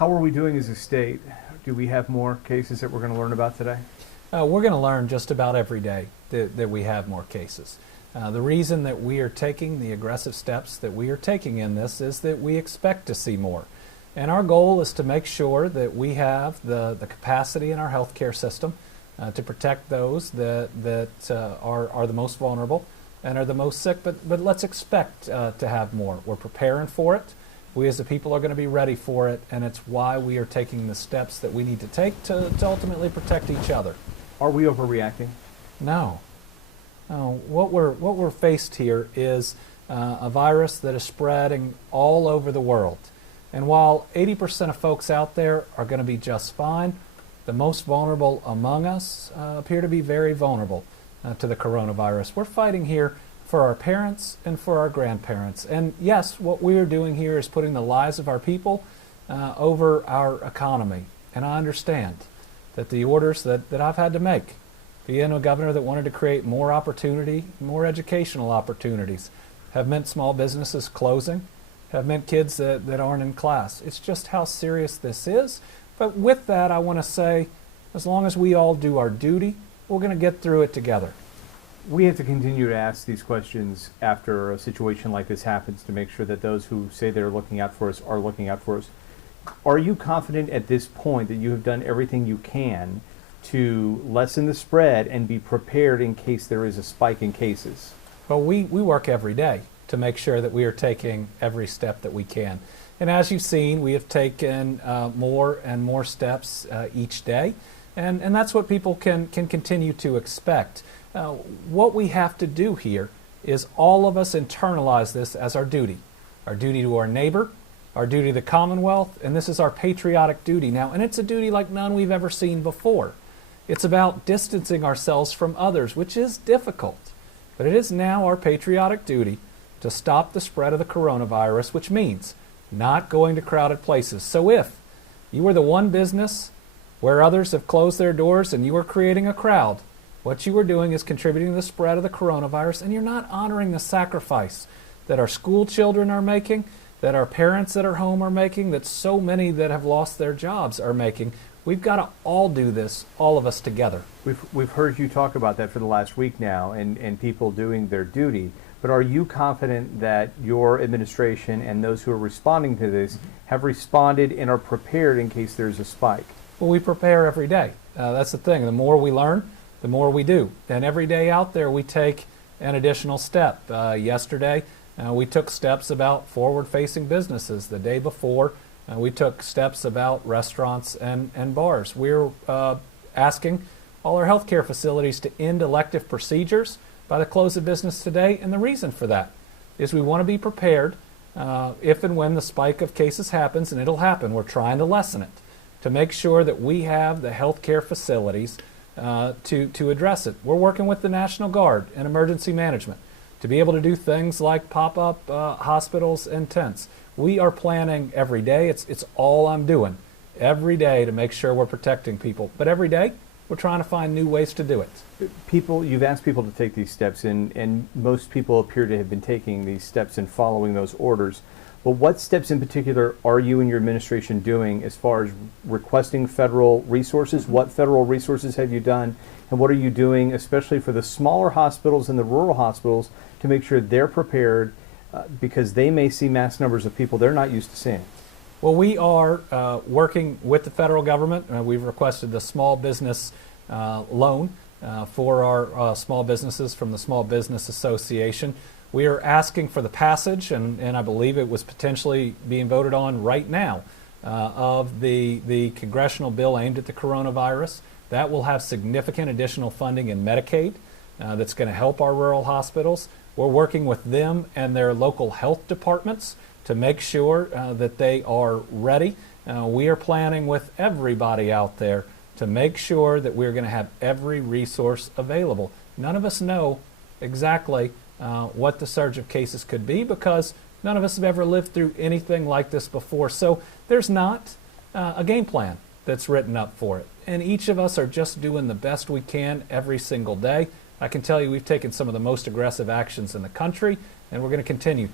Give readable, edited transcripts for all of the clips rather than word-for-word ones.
How are we doing as a state? Do we have more cases that we're going to learn about today? We're going to learn just about every day that we have more cases. The reason that we are taking the aggressive steps that we are taking in this is that we expect to see more. And our goal is to make sure that we have the capacity in our healthcare system to protect those that are the most vulnerable and are the most sick. But let's expect to have more. We're preparing for it. We as a people are going to be ready for it, and it's why we are taking the steps that we need to take to ultimately protect each other. Are we overreacting? No. What we're faced here is a virus that is spreading all over the world. And while 80% of folks out there are going to be just fine, the most vulnerable among us appear to be very vulnerable to the coronavirus. We're fighting here for our parents and for our grandparents. And yes, what we are doing here is putting the lives of our people over our economy. And I understand that the orders that I've had to make, being a governor that wanted to create more opportunity, more educational opportunities, have meant small businesses closing, have meant kids that aren't in class. It's just how serious this is. But with that, I want to say, as long as we all do our duty, we're going to get through it together. We have to continue to ask these questions after a situation like this happens to make sure that those who say they're looking out for us are looking out for us. Are you confident at this point that you have done everything you can to lessen the spread and be prepared in case there is a spike in cases? Well, we work every day to make sure that we are taking every step that we can. And as you've seen, we have taken more and more steps each day. And that's what people can continue to expect. What we have to do here is all of us internalize this as our duty to our neighbor, our duty to the Commonwealth, and this is our patriotic duty now. And it's a duty like none we've ever seen before. It's about distancing ourselves from others, which is difficult. But it is now our patriotic duty to stop the spread of the coronavirus, which means not going to crowded places. So if you are the one business where others have closed their doors and you are creating a crowd, what you are doing is contributing to the spread of the coronavirus, and you're not honoring the sacrifice that our school children are making, that our parents that are home are making, that so many that have lost their jobs are making. We've got to all do this, all of us together. We've heard you talk about that for the last week now, and people doing their duty. But are you confident that your administration and those who are responding to this have responded and are prepared in case there's a spike? Well, we prepare every day. That's the thing. The more we learn, the more we do. And every day out there, we take an additional step. Yesterday, we took steps about forward-facing businesses. The day before, we took steps about restaurants and bars. We're asking all our healthcare facilities to end elective procedures by the close of business today. And the reason for that is we want to be prepared if and when the spike of cases happens, and it'll happen. We're trying to lessen it, to make sure that we have the healthcare facilities to address it. We're working with the National Guard and emergency management to be able to do things like pop-up hospitals and tents. We are planning every day. It's all I'm doing every day to make sure we're protecting people. But every day, we're trying to find new ways to do it. You've asked people to take these steps, and most people appear to have been taking these steps and following those orders. But what steps in particular are you and your administration doing as far as requesting federal resources? What federal resources have you done? And what are you doing, especially for the smaller hospitals and the rural hospitals, to make sure they're prepared because they may see mass numbers of people they're not used to seeing? Well, we are working with the federal government. We've requested the small business loan for our small businesses from the Small Business Association. We are asking for the passage, and I believe it was potentially being voted on right now, of the congressional bill aimed at the coronavirus. That will have significant additional funding in Medicaid that's going to help our rural hospitals. We're working with them and their local health departments to make sure that they are ready. We are planning with everybody out there to make sure that we're going to have every resource available. None of us know exactly what the surge of cases could be because none of us have ever lived through anything like this before. So there's not a game plan that's written up for it. And each of us are just doing the best we can every single day. I can tell you we've taken some of the most aggressive actions in the country, and we're going to continue.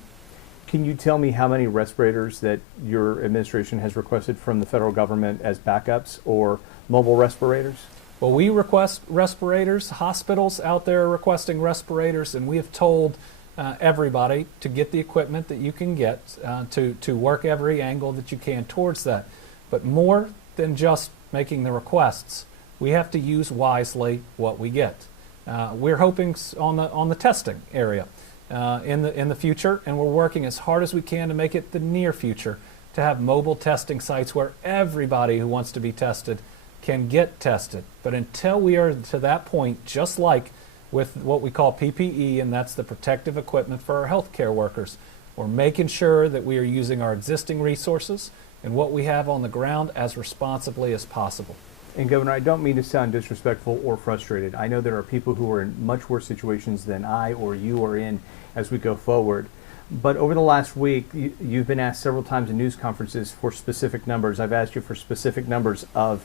Can you tell me how many respirators that your administration has requested from the federal government as backups or mobile respirators? Well, we request respirators. Hospitals out there are requesting respirators, and we have told everybody to get the equipment that you can get, to work every angle that you can towards that. But more than just making the requests, we have to use wisely what we get. We're hoping on the testing area in the future, and we're working as hard as we can to make it the near future to have mobile testing sites where everybody who wants to be tested can get tested. But until we are to that point, just like with what we call PPE, and that's the protective equipment for our healthcare workers, we're making sure that we are using our existing resources and what we have on the ground as responsibly as possible. And Governor, I don't mean to sound disrespectful or frustrated. I know there are people who are in much worse situations than I or you are in as we go forward. But over the last week, you've been asked several times in news conferences for specific numbers. I've asked you for specific numbers of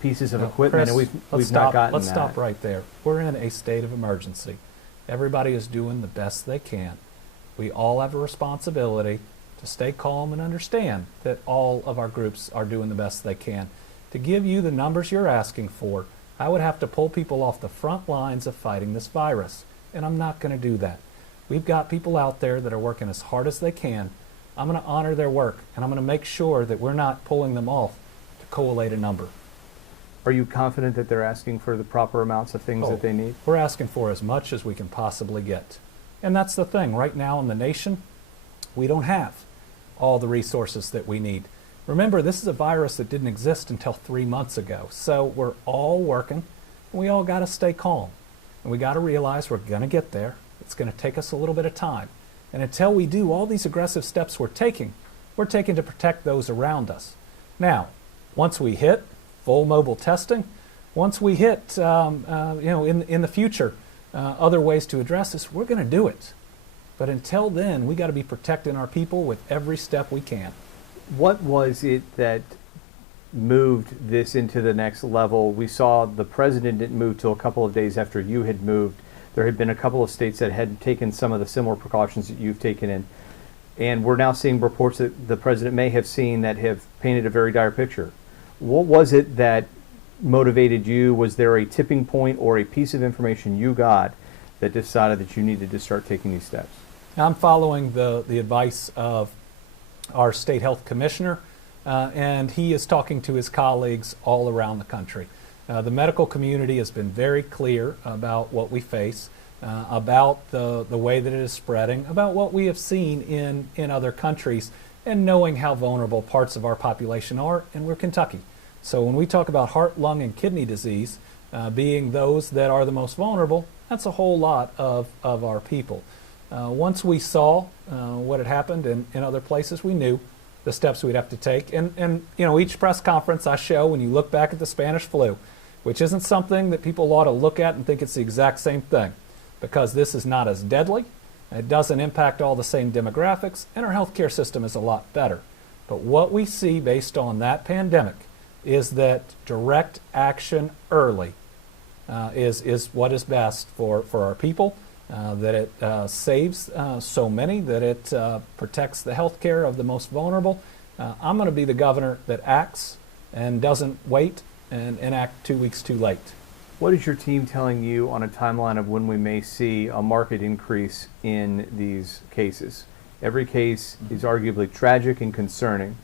pieces of equipment, Chris, and we've not gotten Let's that. stop right there. We're in a state of emergency. Everybody is doing the best they can. We all have a responsibility to stay calm and understand that all of our groups are doing the best they can. To give you the numbers you're asking for, I would have to pull people off the front lines of fighting this virus, and I'm not going to do that. We've got people out there that are working as hard as they can. I'm going to honor their work, and I'm going to make sure that we're not pulling them off to collate a number. Are you confident that they're asking for the proper amounts of things that they need? We're asking for as much as we can possibly get. And that's the thing. Right now in the nation, we don't have all the resources that we need. Remember, this is a virus that didn't exist until 3 months ago. So we're all working, and we all got to stay calm. And we got to realize we're going to get there. It's going to take us a little bit of time. And until we do all these aggressive steps we're taking to protect those around us. Now, once we hit full mobile testing, once we hit, in the future, other ways to address this, we're going to do it. But until then, we got to be protecting our people with every step we can. What was it that moved this into the next level? We saw the president didn't move till a couple of days after you had moved. There had been a couple of states that had taken some of the similar precautions that you've taken in. And we're now seeing reports that the president may have seen that have painted a very dire picture. What was it that motivated you? Was there a tipping point or a piece of information you got that decided that you needed to start taking these steps? I'm following the advice of our state health commissioner, and he is talking to his colleagues all around the country. The medical community has been very clear about what we face, about the way that it is spreading, about what we have seen in other countries, and knowing how vulnerable parts of our population are, and we're Kentucky. So when we talk about heart, lung, and kidney disease being those that are the most vulnerable, that's a whole lot of our people. Once we saw what had happened in other places, we knew the steps we'd have to take. And each press conference I show, when you look back at the Spanish flu, which isn't something that people ought to look at and think it's the exact same thing, because this is not as deadly, it doesn't impact all the same demographics, and our healthcare system is a lot better. But what we see based on that pandemic is that direct action early is what is best for our people, that it saves so many, that it protects the health care of the most vulnerable. I'm going to be the governor that acts and doesn't wait and act 2 weeks too late. What is your team telling you on a timeline of when we may see a market increase in these cases? Every case is arguably tragic and concerning,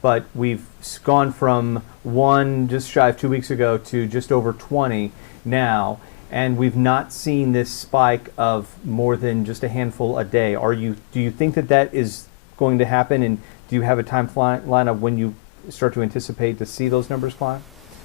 but we've gone from one just shy of 2 weeks ago to just over 20 now, and we've not seen this spike of more than just a handful a day. Do you think that is going to happen, and do you have a timeline of when you start to anticipate to see those numbers climb?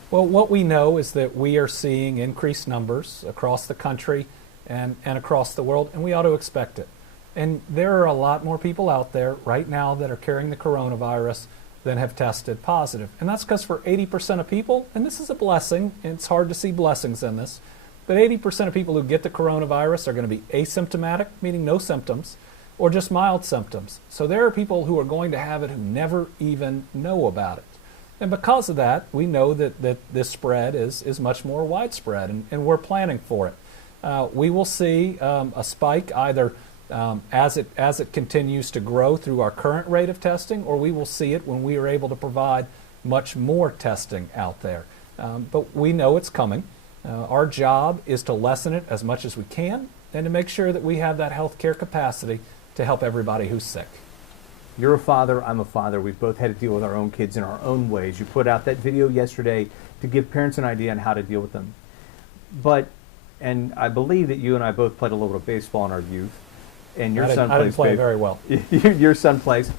Well, what we know is that we are seeing increased numbers across the country and across the world, and we ought to expect it. And there are a lot more people out there right now that are carrying the coronavirus than have tested positive. And that's because for 80% of people, and this is a blessing, and it's hard to see blessings in this, but 80% of people who get the coronavirus are going to be asymptomatic, meaning no symptoms, or just mild symptoms. So there are people who are going to have it who never even know about it. And because of that, we know that this spread is much more widespread, and we're planning for it. We will see a spike either as it continues to grow through our current rate of testing, or we will see it when we are able to provide much more testing out there. But we know it's coming. Our job is to lessen it as much as we can and to make sure that we have that healthcare capacity to help everybody who's sick. You're a father, I'm a father. We've both had to deal with our own kids in our own ways. You put out that video yesterday to give parents an idea on how to deal with them. And I believe that you and I both played a little bit of baseball in our youth. And your son plays. I didn't play very well. Your son plays.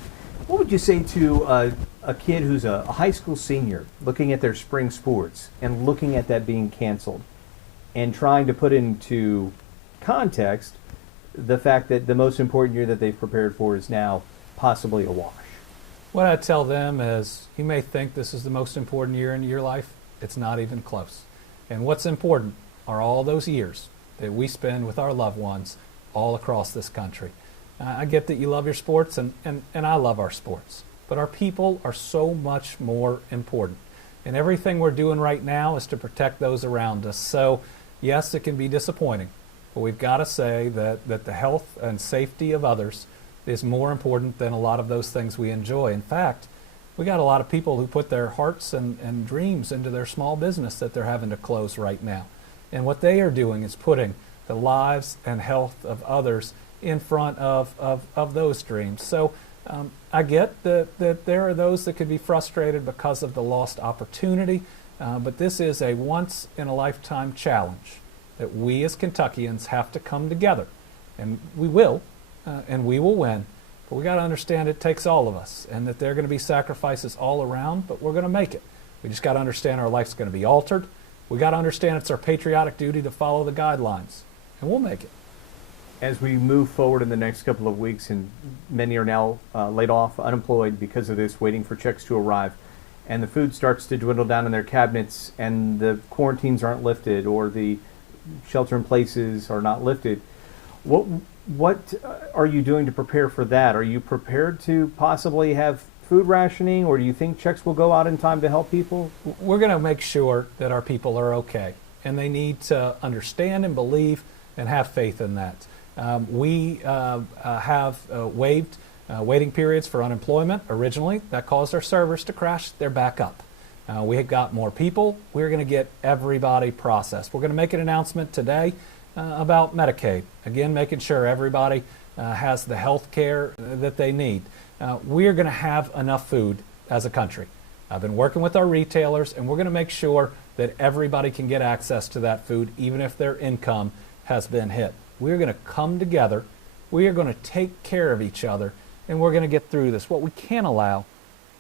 What would you say to a kid who's a high school senior looking at their spring sports and looking at that being canceled and trying to put into context the fact that the most important year that they've prepared for is now possibly a wash? What I tell them is, you may think this is the most important year in your life. It's not even close. And what's important are all those years that we spend with our loved ones all across this country. I get that you love your sports, and I love our sports. But our people are so much more important. And everything we're doing right now is to protect those around us. So, yes, it can be disappointing. But we've got to say that the health and safety of others is more important than a lot of those things we enjoy. In fact, we got a lot of people who put their hearts and dreams into their small business that they're having to close right now. And what they are doing is putting the lives and health of others in front of those dreams. So I get that there are those that could be frustrated because of the lost opportunity, but this is a once-in-a-lifetime challenge that we as Kentuckians have to come together. And we will win. But we got to understand it takes all of us, and that there are going to be sacrifices all around, but we're going to make it. We just got to understand our life's going to be altered. We got to understand it's our patriotic duty to follow the guidelines, and we'll make it. As we move forward in the next couple of weeks, and many are now laid off, unemployed because of this, waiting for checks to arrive, and the food starts to dwindle down in their cabinets, and the quarantines aren't lifted, or the shelter in places are not lifted, what are you doing to prepare for that? Are you prepared to possibly have food rationing, or do you think checks will go out in time to help people? We're going to make sure that our people are okay, and they need to understand and believe and have faith in that. We have waived waiting periods for unemployment originally. That caused our servers to crash. They're back up. We have got more people. We're going to get everybody processed. We're going to make an announcement today about Medicaid. Again, making sure everybody has the health care that they need. We are going to have enough food as a country. I've been working with our retailers, and we're going to make sure that everybody can get access to that food, even if their income has been hit. We're going to come together. We are going to take care of each other, and we're going to get through this. What we can't allow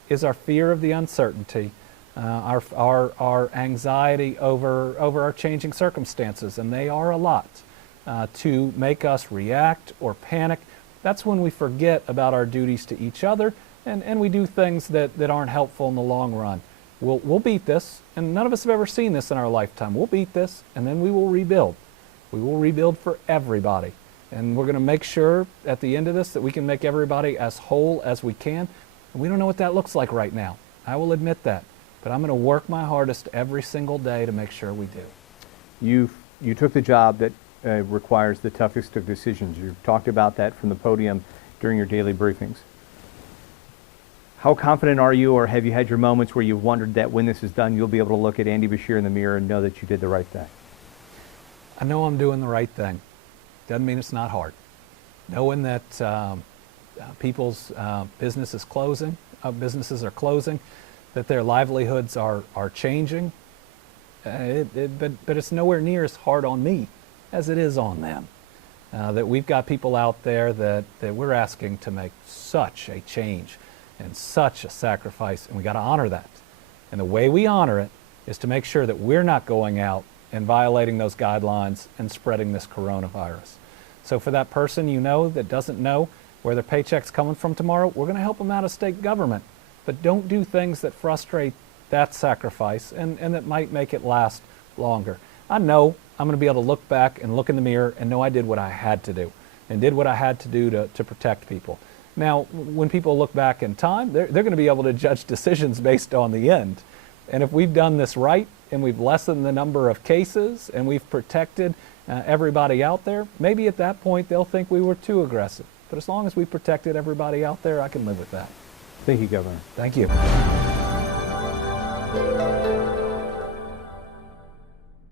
is our fear of the uncertainty, our anxiety over our changing circumstances, and they are a lot, to make us react or panic. That's when we forget about our duties to each other, and we do things that aren't helpful in the long run. We'll beat this, and none of us have ever seen this in our lifetime. We'll beat this, and then we will rebuild. We will rebuild for everybody, and we're going to make sure at the end of this that we can make everybody as whole as we can. And we don't know what that looks like right now. I will admit that. But I'm going to work my hardest every single day to make sure we do. You took the job that requires the toughest of decisions. You've talked about that from the podium during your daily briefings. How confident are you, or have you had your moments where you've wondered that when this is done, you'll be able to look at Andy Beshear in the mirror and know that you did the right thing? I know I'm doing the right thing. Doesn't mean it's not hard. Knowing that people's businesses are closing, that their livelihoods are changing, but it's nowhere near as hard on me as it is on them. That we've got people out there that we're asking to make such a change and such a sacrifice, and we got to honor that. And the way we honor it is to make sure that we're not going out and violating those guidelines and spreading this coronavirus. So for that person that doesn't know where their paycheck's coming from tomorrow, we're going to help them out of state government. But don't do things that frustrate that sacrifice and that might make it last longer. I know I'm going to be able to look back and look in the mirror and know I did what I had to do, and did what I had to do to protect people. Now, when people look back in time, they're going to be able to judge decisions based on the end. And if we've done this right, and we've lessened the number of cases, and we've protected everybody out there, maybe at that point they'll think we were too aggressive. But as long as we protected everybody out there, I can live with that. Thank you, Governor. Thank you.